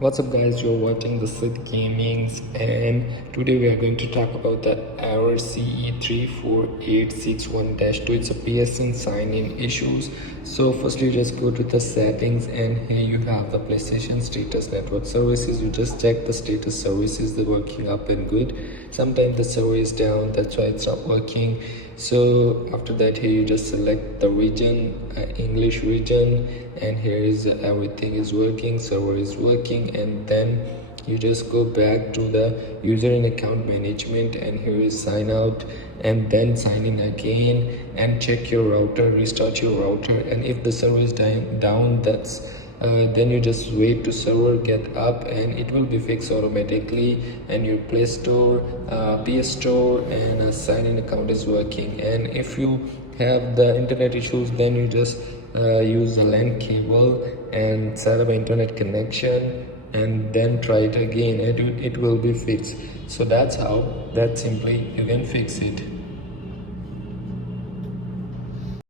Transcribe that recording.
What's up guys, you're watching the Sid Gamings, and today we are going to talk about the error CE-34861-2. It's a PSN sign-in issues. So firstly, just go to the settings, and here you have the PlayStation status network services. You just check the status services, they're working up and good. Sometimes the server is down, that's why it's not working. So after that, here you just select the region, English region, and here is everything is working, server is working, and then you just go back to the user and account management, and here is sign out, and then sign in again and check your router, restart your router, and if the server is down, that's then you just wait to server get up and it will be fixed automatically, and your Play Store, PS Store, and a sign-in account is working. And if you have the internet issues, then you just use a LAN cable and set up an internet connection, and then try it again, and it will be fixed. So that's how, that simply you can fix it.